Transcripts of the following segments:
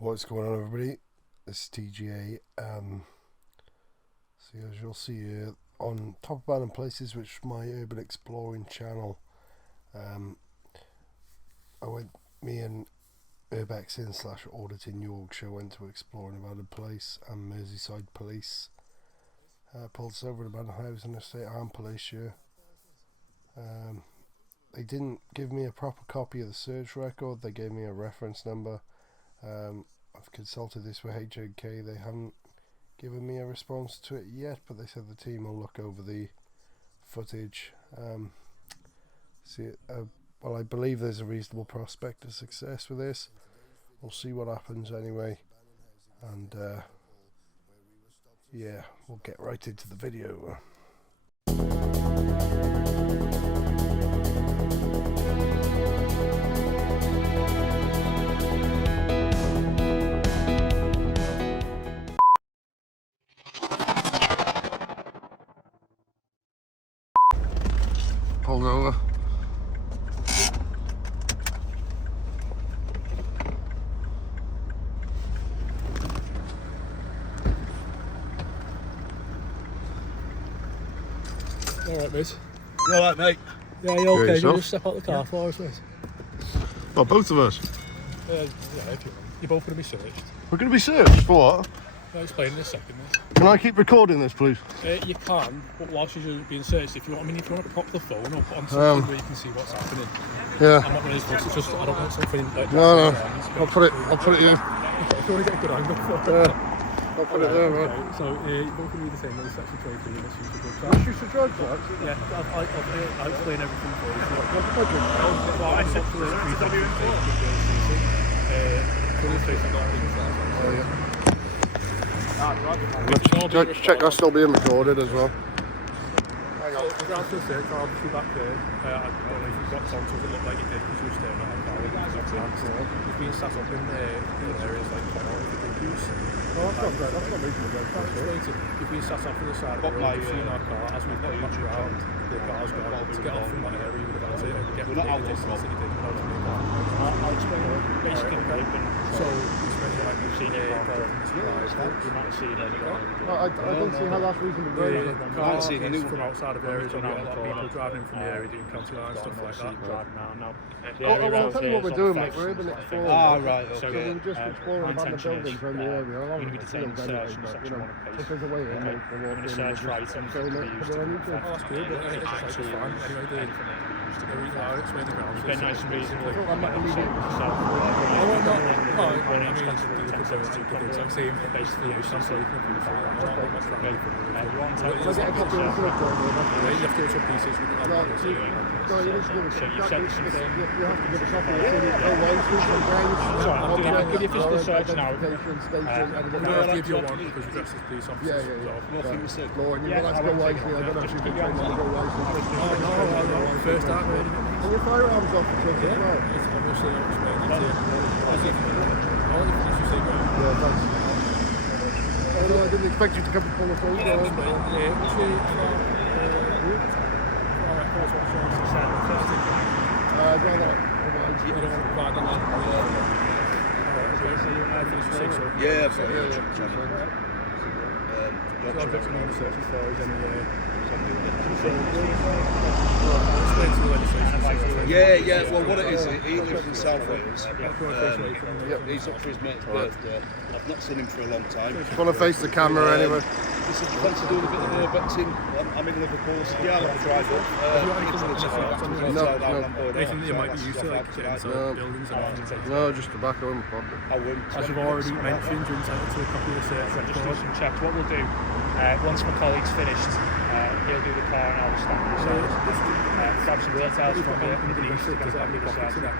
What's going on, everybody? This is TGA. So as you'll see here on Top Abandoned Places, which is my urban exploring channel, me and Urbexin / Auditing Yorkshire went to explore an abandoned place, and Merseyside Police pulled us over an abandoned house in a state of Ham Police here. They didn't give me a proper copy of the search record. They gave me a reference number. I've consulted this with HNK. They haven't given me a response to it yet, but they said the team will look over the footage. Well, I believe there's a reasonable prospect of success with this. We'll see what happens anyway, and yeah, we'll get right into the video. Pulled over. Alright, mate. You alright, mate? Yeah, you okay? Yourself? You just step out the car for us, mate? Well, both of us. Yeah, if you want. You're both going to be searched. We're going to be searched for what? I'll explain in a second, mate. Can I keep recording this, please? You can, but whilst you're being searched, if you want to prop the phone up on something where you can see what's happening. Yeah. I'm not going to fuss, it's just, I don't want something like No. that. I'll put it here. If you want to get a good angle for it. Yeah. I'll put it there, right? Okay. So, you're both going to be the same, there's section 23, let's use the good track. Let's use the drug track? Yeah, I'll explain everything for you. Well, I said for Let's check that's still being recorded as well. So, regards to the search, I'll be back there. I don't know if you've got on, so it looked like you did because you were staring at our car. He's being sat up in areas like use. No, that's not reasonable. You've been sat off to the side of the road, you've seen our car, as we've got much around, the car's gone. To get off from that area, you would have had to get the distance that you did without the car. I'll explain it. Basically, So, you spent like you've seen it, you might have seen it. I don't see how that's reasonable. the car is from outside of areas where we get a lot of people driving from the area doing county line stuff like that. Driving around now. I'll tell you what we're doing, mate. We're urban exploring. Right, So okay. we're just exploring abandoned buildings around the area. I'll going to be detaining search in section 1 if there's a way in, we'll We're walk going in to and search for just items film that it, can be put it on used YouTube. Oh, that's cool, but it's fine. Anyway, explain the grounds. Very nice and reasonable. I'm not going to leave it. Exact same, basically, you some sort of I'll get a copy of the report. you have to go to pieces with the No, you need to give us So you've said this is you have to give us something that's in it. No license, no grounds. I'll give you a physical search now. I'll give you one because you dressed as police officers. Nothing to say. Lauren, you will have to go wisely. I don't know if you can train them to go wisely. No, first time, really. And your firearms officers as well. It's obviously, I'll explain it to you. Yeah, thanks. Oh, no, I didn't expect you to come and pull us over. I'd rather. You don't want to provide that. Yeah, absolutely. Yeah. Well, what it is, he lives in South Wales. He's up for his mate's birthday. I've not seen him for a long time. Want to face the camera anyway. This is fancy doing a bit of urbexing. I'm in Liverpool, so yeah, I'll have to drive up. No. Anything that you might be used to, like getting into buildings and No, just tobacco and property. I wouldn't. as you've already mentioned, you're entitled to a copy of the search Just do report. some checks. What we'll do, once my colleague's finished, he'll do the car and I'll stand on the side. Grab some details from you. Does it have any pockets in it?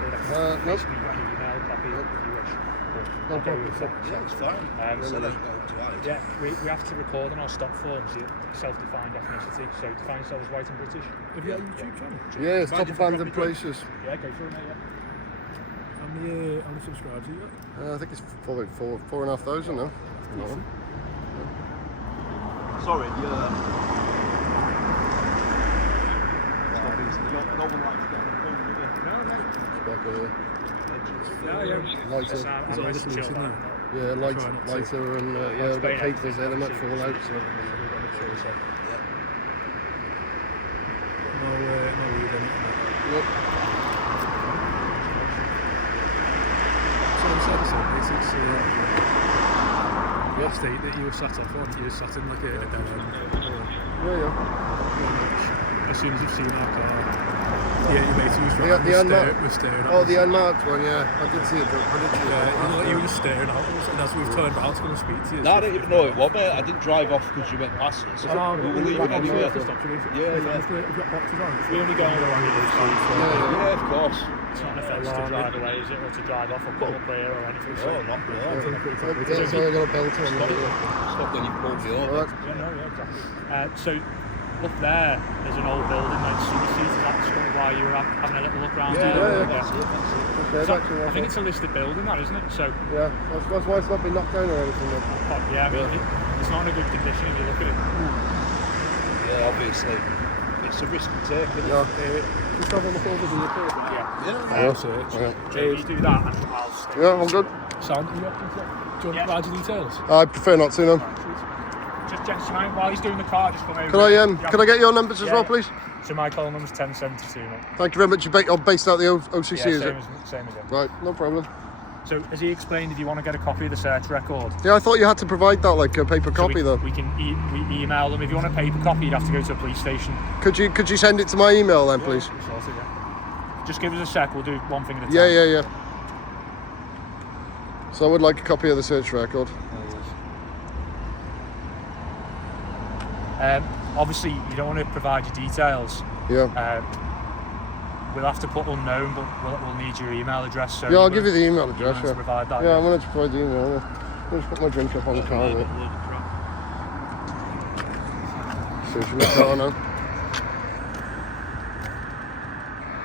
Nope. Email copy if you wish. No problem. Yeah, it's fine. So there's no tonight. Yeah, we have to record on our stock forms self-defined ethnicity. So define yourself as white and British. Have you got a YouTube channel? Yeah, it's Top Abandoned Places. Yeah, go for it, mate. Yeah. How many subscribers have you got? I think it's 4,500 now. Sorry, no one likes getting the phone, do they? It's back here. Lighter. I'm nice and chilled out. Yeah, lighter and yeah, we've got papers there, they might fall out. So. No weed, anything like that. Yep. So it's the state that you were sat off on, you were sat in like a dead end. Yeah. As soon as you've seen our car, your mate who was driving was staring at Oh, us. the unmarked one, yeah. I did see it. You were just staring at us, and as we've turned around to come and speak to you. No, I didn't even know it was, mate. I didn't drive off because you went past us. We were leaving anyway. We've got boxes on. We only go on the one you do. Yeah, of course. It's not an offence to drive away, is it? Or to drive off or come up here or anything. Oh, not really. That's why I got a belt on. Stop when you pulled me over. So, up there's an old building, like Summer Street. Is that sort of why you were having a little look around? Yeah. So, I think it's a listed building, that, isn't it? So yeah, that's why it's not been knocked down or anything. yeah, I mean, it's not in a good condition if you look at it. Yeah, obviously. It's a risk to take, isn't it? Yeah. Just have a look over the report. Yeah. You do that and I'll stay. Yeah, I'm good. Sound, do you want to provide your details? I prefer not to, no. Just gentlemen, while he's doing the car, just come over. Can I get your numbers as well, please? So my call number's 1072, mate. Thank you very much. You're based out the OCC, is it? Same as him. Right, no problem. So, as he explained, if you want to get a copy of the search record, Yeah, I thought you had to provide that, like a paper copy, though. we can we email them. If you want a paper copy, you'd have to go to a police station. Could you send it to my email then, please? Just give us a sec. We'll do one thing at a time. Yeah. So I would like a copy of the search record. Obviously, you don't want to provide your details. Yeah. We'll have to put unknown, but we'll need your email address. So Yeah, I'll give you the email address. To provide that. Yeah, I'm going to provide the email. Yeah. I'll just put my drink up on the car. Search my car now.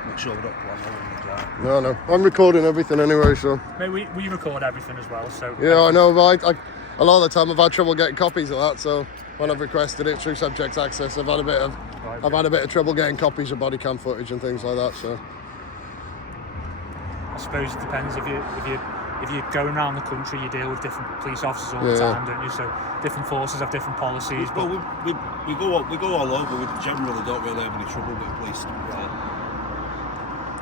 Make sure we don't put on the drive. No. I'm recording everything anyway, so. Mate, we record everything as well, so. Yeah, I know, but a lot of the time I've had trouble getting copies of that, so when I've requested it through subject access, I've had a bit of trouble getting copies of body cam footage and things like that. So I suppose it depends if you're going around the country, you deal with different police officers all the time, don't you? So different forces have different policies. Well, we go all over. We generally don't really have any trouble with police.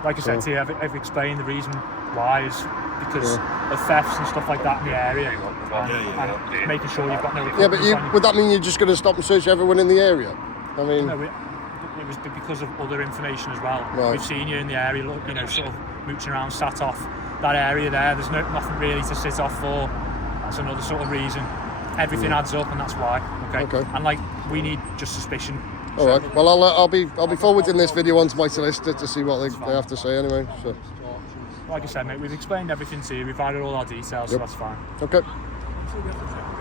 Like I said to you, I've explained the reason why is because of thefts and stuff like that in the area, and making sure you've got no. Yeah, but would that mean you're just going to stop and search everyone in the area? I mean, no, it was because of other information as well. Right. We've seen you in the area, sort of mooching around, sat off that area there. There's nothing really to sit off for. That's another sort of reason. Everything adds up, and that's why. Okay. And we need just suspicion. All right. Well, I'll be forwarding this video onto my solicitor to see what they have to say anyway. So. Like I said, mate, we've explained everything to you. We've added all our details, so that's fine. Okay.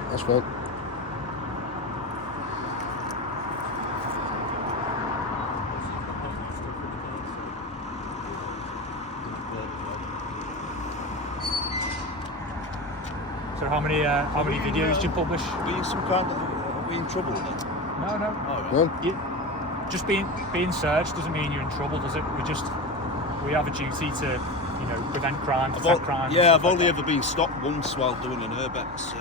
That's fine. So how many videos do you publish? Are we in trouble then? No. Just being searched doesn't mean you're in trouble, does it? We have a duty to prevent crime, detect crime. Yeah, I've only ever been stopped once while doing an urbex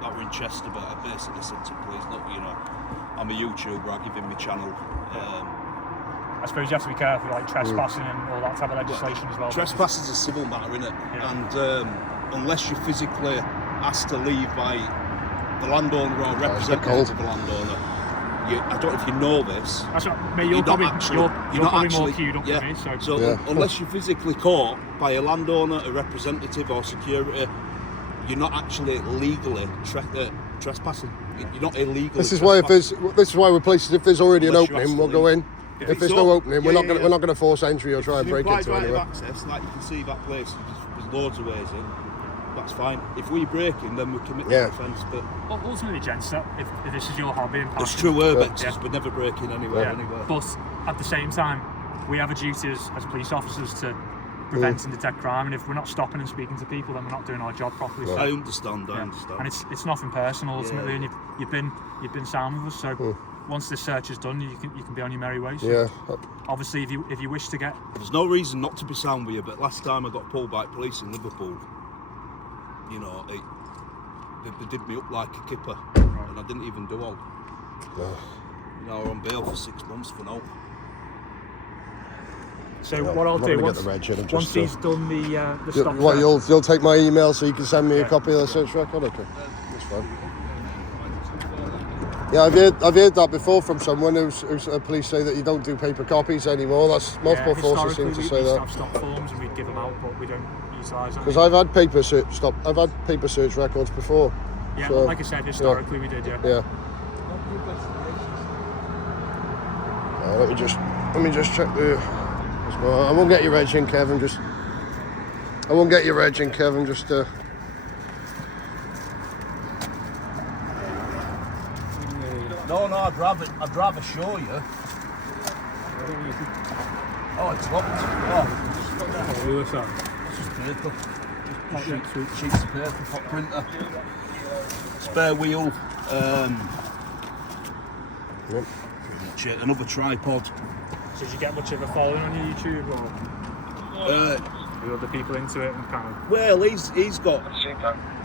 that were in Chester, but I basically said to police, look, I'm a YouTuber, I give him my channel. I suppose you have to be careful, like trespassing and all that type of legislation as well. Trespass is a civil matter, innit? Yeah. And unless you're physically asked to leave by the landowner or representative of the landowner, I don't know if you know this. That's what, mate, you're probably more queued up than me. So unless you're physically caught by a landowner, a representative or security, you're not actually legally trespassing. You're not illegally. This is why we're places. If there's already an opening, we'll go in. If there's no opening, we're not going to force entry or try and break into right anywhere. Of access, like you can see that place. There's loads of ways in. That's fine. If we break in, then we commit the offence. But ultimately, gents, if this is your hobby and passion, it's true urbexes, we're never breaking anywhere. But at the same time, we have a duty as police officers to prevent and detect crime, and if we're not stopping and speaking to people, then we're not doing our job properly. So, I understand. And it's nothing personal ultimately, and you've been sound with us. So once this search is done, you can be on your merry way. So Yeah. obviously, if you wish to get, There's no reason not to be sound with you, but last time I got pulled by police in Liverpool, you know, they did me up like a kipper, and I didn't even do all. No. You know, I was on bail for 6 months for no. so Yeah, what I'll I'm not do gonna once, get the reg in, I'm once just, he's done the You- stop. What, search- you'll take my email so you can send me a Yeah. copy of the search record? Okay, that's fine. Yeah, I've heard that before from someone who's police say that you don't do paper copies anymore. That's multiple forces seem to say we used to that. have stop forms and we'd give them out, but we don't utilise them. Because I've had paper search records before. Yeah, so, like I said, historically we did. Yeah. Yeah. Let me just check the. I won't get your reg in, Kevin. I won't get your reg in, Kevin. Just. No, I'd rather show you. Oh, it's locked. Oh, The other side. it's just paper. Sheets of paper, hot printer. Spare wheel. Yep. Pretty much it. Another tripod. So did you get much of a following on your YouTube, or were other people into it and kind of? Well, he's got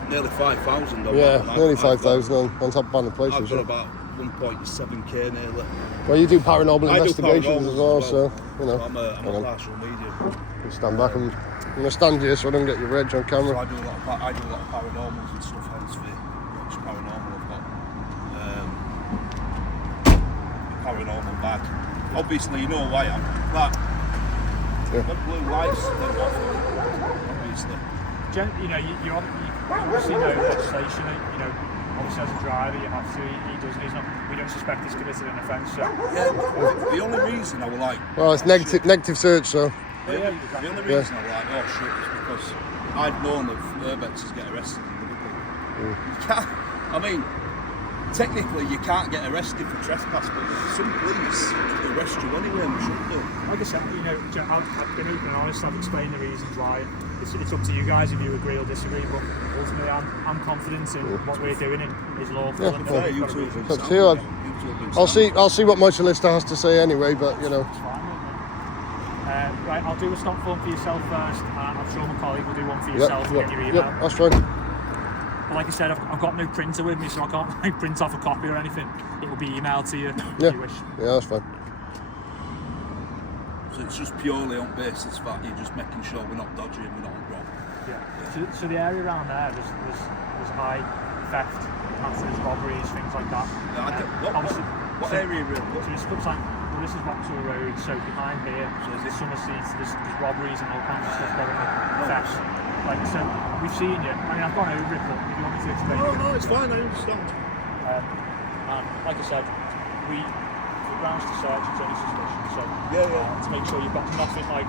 nearly 5,000. Yeah, nearly 5,000 on top of Band of I've Places. got Yeah. about 1.7k nearly. Well, you do paranormal I do investigations as well, paranormal so you know. I'm a hang on. partial medium. You stand back and I'm gonna stand here so I don't get your reg on So camera. I do a lot of paranormals and stuff. Hence, it's paranormal. I've got paranormal bag. Obviously, you know who I am. That the blue lights, they're not for me, obviously. You know, you obviously know legislation. You know, obviously as a driver, you have to. He doesn't. He's not. We don't suspect he's committed an offence. So Yeah, the only reason I was like, Well, it's negative search, so the only reason I was like, oh shit, is because I'd known of urbexers get arrested in Liverpool. You can't. I mean, technically, you can't get arrested for trespass, but some police arrest you anyway, and shouldn't do. like I said, you know, I've been open and honest. I've explained the reasons why. It's up to you guys if you agree or disagree. But ultimately, I'm confident in what we're doing is lawful. Yeah, and well, we've You got a two reason. have been Up to you. sound. I'll see what my solicitor has to say anyway. But you know, It's fine, mate. Right, I'll do a stop form for yourself first, and I'm sure my colleague will do one for yourself and get your email. Yep, that's fine. But like I said, I've got no printer with me, so I can't like, print off a copy or anything. It will be emailed to you Yeah. if you wish. Yeah, that's fine. So it's just purely on basis that you're just making sure we're not dodgy and we're not robbed. Yeah. So the area around there, there's high theft, massive robberies, things like that. Yeah, I don't- Obviously, What area really? so it's looks like, well, this is Vauxhall Road, so behind here, So is it- summer seats, there's robberies and all kinds of stuff going on, thefts. Like, so we've seen you. I mean, I've gone over it, but if you want me to explain it. No, it's fine, I understand. And like I said, for grounds to search, it's only suspicion. So Yeah. to make sure you've got nothing like,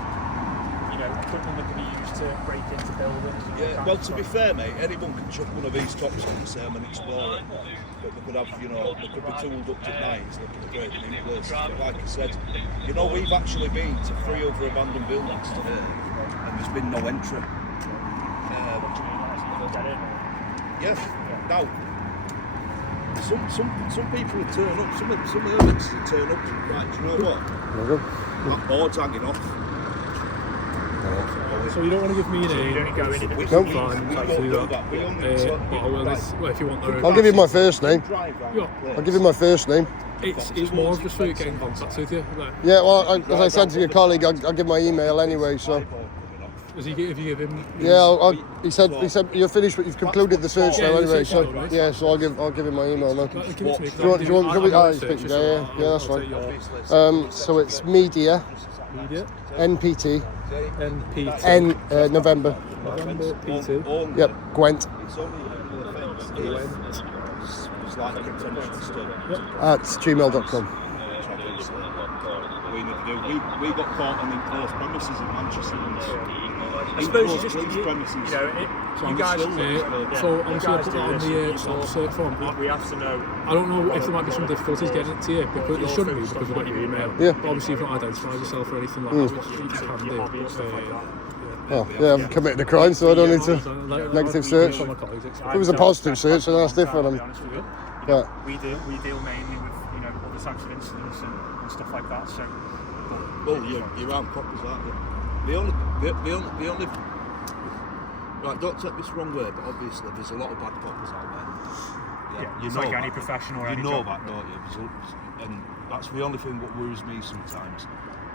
you know, equipment that can be used to break into buildings. And all Yeah, kinds well, of to be stuff. fair, mate, anyone can chuck one of these tops on the same and explore it. But they could have, you know, they could be tooled up to nines looking at breaking in places. But like I said, you know, we've actually been to 3 other abandoned buildings today, and there's been no entry. Get in. Yeah. Now, some people will turn up. Some hermits will turn up. Right, do you know what? Okay. That board's hanging off. So you don't want to give me a So you name? don't go in. We Nope. we Fine, won't like to do do that. We only But I will. Well, if you want the I'll give you my first name. Yeah, I'll give you my first name. it's more just for getting in contact with you. Like, Yeah, well, as I said to your colleague, I'll give my email anyway. So if you give him, yeah, he said you're finished, but you've concluded the search Yeah, now the anyway. search So is done, right? yeah, so I'll give him my email now. give it to me. Do you want? Shall we? Yeah, that's fine. So it's media Media, NPT NPT, N November. November P2. Yep, Gwent It's only a thing. It's like a contentious stuff. at gmail.com. We never do. We got caught on enclosed premises in Manchester. I suppose you just, premises. you know, you guys. So obviously I put that on the stop search form. We have to know. I don't know if there might be some difficulties getting it to you, because it shouldn't be, because we've got your email. Yeah. But obviously you've not identified yourself or anything like that, which you can do. Hobby and stuff like that. Oh, yeah, I've committed a crime, so I don't need to. Negative search. If it was a positive search, then that's different. I'll be honest with you. Yeah. We deal mainly with, you know, other types of incidents and stuff like that. So, well, you're around coppers, aren't you? The only right, don't take this wrong way, but obviously there's a lot of bad coppers out there. yeah, You it's know like that. any professional or You any know job. that, don't you? And that's the only thing that worries me sometimes.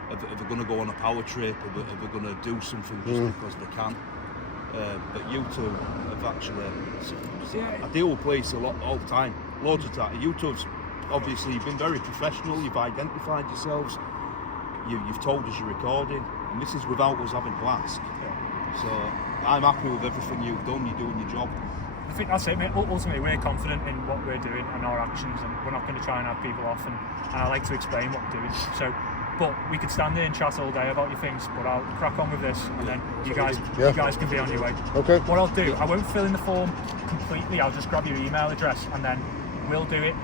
Are they going to go on a power trip? Are they going to do something just because they can? But you two have actually... I deal with police a lot all the time, loads of time. You two, obviously, you've been very professional. You've identified yourselves. You've told us you're recording, and this is without us having to ask. Yeah. So I'm happy with everything you've done. You're doing your job. I think that's it, mate. Ultimately, we're confident in what we're doing and our actions, and we're not going to try and have people off. And I like to explain what we're doing. So, but we could stand there and chat all day about your things, but I'll crack on with this, and then you guys can be on your way. Okay. What I'll do, I won't fill in the form completely. I'll just grab your email address, and then we'll do it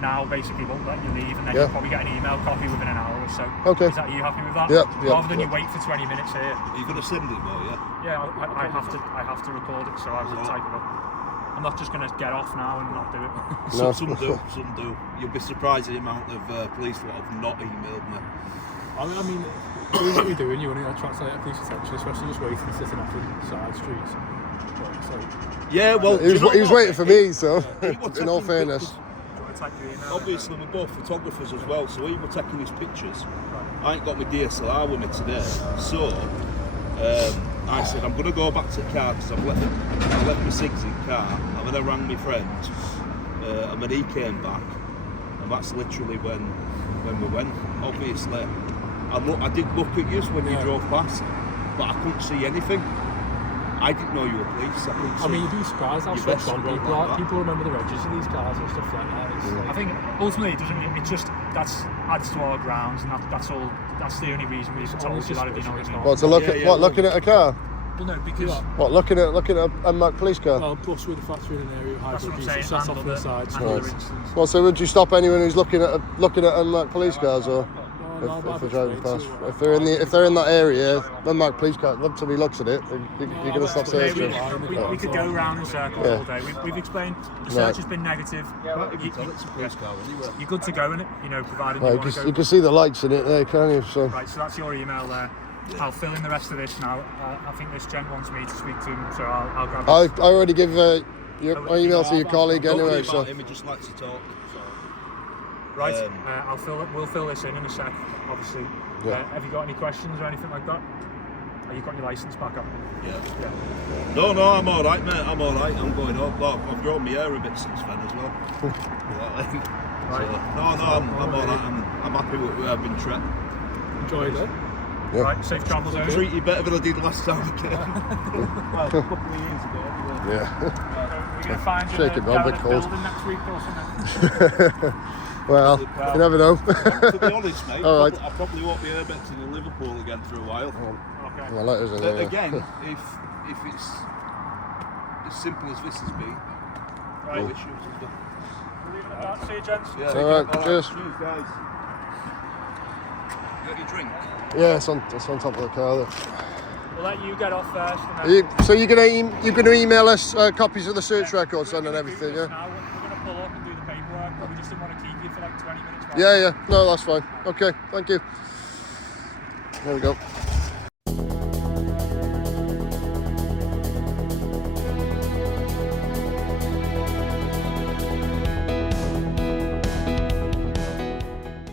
now. Basically, won't let you leave, and then you'll probably get an email copy within an hour or so. Okay. Are you happy with that? Yeah. Rather than you wait for 20 minutes here. Are you going to send it though? Yeah, I have to record it, so I will type it up. I'm not just going to get off now and not do it. No. Some do. You'll be surprised at the amount of police that have not emailed me. I mean, doing what you're doing, you want to attract police attention, especially just waiting, sitting off the side streets. But it's like, Yeah, well, He was waiting for me, so was in all taking fairness. Do you want to type your email? Obviously, we're both photographers as well, so he was taking his pictures. I ain't got my DSLR with me today, so I said I'm going to go back to the car because I left my SIGs in the car, and then I rang my friend, and then he came back, and that's literally when we went. Obviously, I did look at you when you drove past, but I couldn't see anything. I didn't know you were police. I mean, you'd be surprised how switched on people are. People remember the registers of these cars and stuff like that. I think ultimately it doesn't. It just adds to our grounds, and that's all. That's the only reason we've told you that. If you know what I mean. What, to look at looking at a car? Well, no, because What, looking at a unmarked police car? Well, plus with the factory in an area of high that's what I'm abuse, saying. it's set off on the sides. And other instances. Well, so would you stop anyone who's looking at unmarked police cars, or No, if they're driving past? If they're in that area, unmarked police car, somebody looks at it, you're going to stop Yeah, searching. we could go around in circles all day. We've explained the search has been negative. You're good to go in it, provided you Right, want to go. you can see the lights in it there, can't you? So. Right, so that's your email there. I'll fill in the rest of this now. I think this gent wants me to speak to him, so I'll grab it. I already give your email to your colleague anyway, so. Him, he just likes to talk. Right, we'll fill this in a sec, obviously. Yeah. Have you got any questions or anything like that? Have you got your licence back up? Yeah. Yeah. No, I'm all right, mate. I'm all right. I'm going up. Well, I've grown my hair a bit since then as well. Right. So, I'm all right. I'm happy with where I've been treated. Enjoyed it. Yeah. Right, safe travels over. Treat you better than I did last time I came. Well, a couple of years ago. Anyway. Yeah. We're going to find you Shake it, down Rob, at the cold. building next week or something. Well, you never know. To be honest, mate, All right. I probably won't be urbex in Liverpool again for a while. Okay. Well, that isn't it. Again, if it's as simple as this has been, Right. no issues. We'll leave it at that. See you, gents. Yeah. All right, cheers. Cheers, guys. You got your drink? Yeah, it's on top of the car there. We'll let you get off first. And then So you're gonna email us copies of the search records and everything, yeah? Now we're going to pull up and do the paperwork, but we just didn't want to keep you for like 20 minutes. Yeah, no, that's fine. Okay, thank you. There we go.